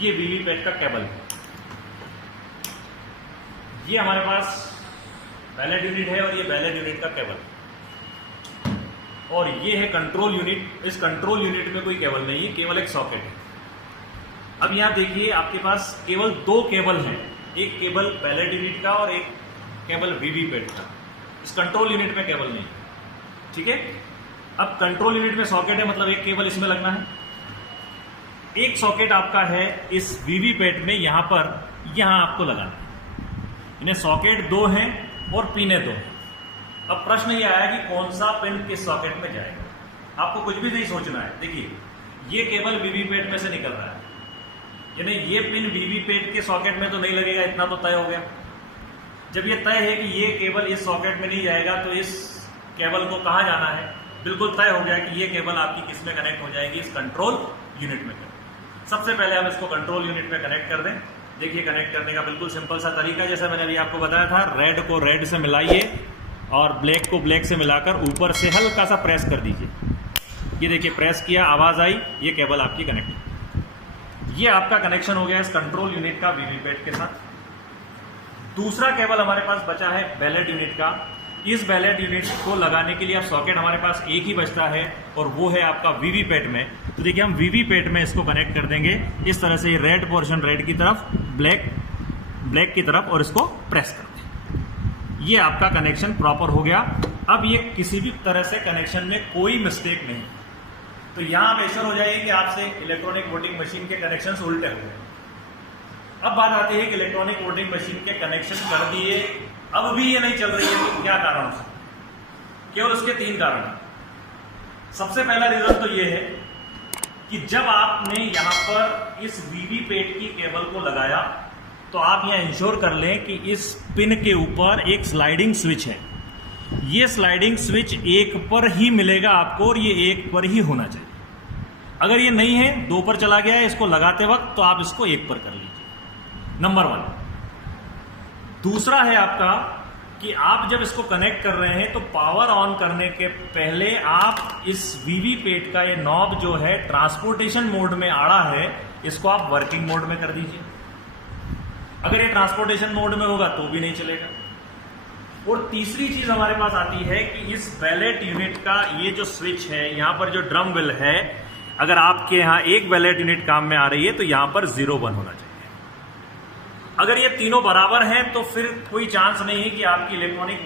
ये वीवीपैट का केबल है। ये हमारे पास वैलिड यूनिट है और ये वैलिड यूनिट का केबल है। और ये है कंट्रोल यूनिट। इस कंट्रोल यूनिट में कोई केबल नहीं है, केवल एक सॉकेट है। अब यहां देखिए आपके पास केवल दो केबल हैं, एक केबल वैलिड यूनिट का और एक केबल वीवीपैट का। इस कंट्रोल यूनिट में केबल नहीं, ठीक है। अब कंट्रोल यूनिट में सॉकेट है, मतलब एक केबल इसमें लगना है। एक सॉकेट आपका है इस वीवीपैट में, यहां आपको लगाना है। इन्हें सॉकेट दो हैं और पिने दो हैं। अब प्रश्न यह आया कि कौन सा पिन किस सॉकेट में जाएगा। आपको कुछ भी नहीं सोचना है। देखिए ये केबल वीवीपैट में से निकल रहा है, यानी ये पिन वीवीपैट के सॉकेट में तो नहीं लगेगा, इतना तो तय हो गया। जब ये तय है कि ये केबल इस सॉकेट में नहीं जाएगा तो इस केबल को कहां जाना है, बिल्कुल तय हो गया कि ये केबल आपकी किस में कनेक्ट हो जाएगी, इस कंट्रोल यूनिट में। सबसे पहले हम इसको कंट्रोल यूनिट में कनेक्ट कर दें। देखिए कनेक्ट करने का बिल्कुल सिंपल सा तरीका, जैसा मैंने अभी आपको बताया था। रेड को रेड से मिलाइए और ब्लैक को ब्लैक से मिलाकर ऊपर से हल्का सा प्रेस कर दीजिए। ये देखिए प्रेस किया, आवाज आई, ये केबल आपकी कनेक्ट। ये आपका कनेक्शन हो गया इस कंट्रोल यूनिट का वीवीपैट के साथ। दूसरा केबल हमारे पास बचा है वैलिड यूनिट का। इस वैलिड यूनिट को लगाने के लिए अब सॉकेट हमारे पास एक ही बचता है और वो है आपका वीवीपैट में। तो देखिए हम वीवीपैट में इसको कनेक्ट कर देंगे इस तरह से, रेड पोर्शन रेड की तरफ, ब्लैक की तरफ, और इसको प्रेस कर दें। ये आपका कनेक्शन प्रॉपर हो गया। अब ये किसी भी तरह से कनेक्शन में कोई मिस्टेक नहीं। तो यहां आप ऐसा हो जाएगी कि आपसे इलेक्ट्रॉनिक वोटिंग मशीन के कनेक्शन उल्टे हो गए। अब बात आती है कि इलेक्ट्रॉनिक वोटिंग मशीन के कनेक्शन कर दिए, अब भी ये नहीं चल रही है, तो क्या कारण है? केवल उसके तीन कारण हैं। सबसे पहला रीजन तो ये है कि जब आपने यहां पर इस वीवीपैट की केबल को लगाया तो आप यहां इंश्योर कर लें कि इस पिन के ऊपर एक स्लाइडिंग स्विच है। ये स्लाइडिंग स्विच एक पर ही मिलेगा आपको और ये एक पर ही होना चाहिए। अगर ये नहीं है, दो पर चला गया है इसको लगाते वक्त, तो आप इसको एक पर कर लीजिए। नंबर 1। दूसरा है आपका कि आप जब इसको कनेक्ट कर रहे हैं तो पावर ऑन करने के पहले आप इस वीवीपैट का ये नॉब जो है ट्रांसपोर्टेशन मोड में आड़ा है, इसको आप वर्किंग मोड में कर दीजिए। अगर ये ट्रांसपोर्टेशन मोड में होगा तो भी नहीं चलेगा। और तीसरी चीज हमारे पास आती है कि इस वैलेट यूनिट का ये जो स्विच है, यहां पर जो ड्रम बिल है, अगर आपके यहां एक वैलेट यूनिट काम में आ रही है तो यहां पर 0 1 होना चाहिए। अगर ये तीनों बराबर हैं तो फिर कोई चांस नहीं है कि आपकी इलेक्ट्रॉनिक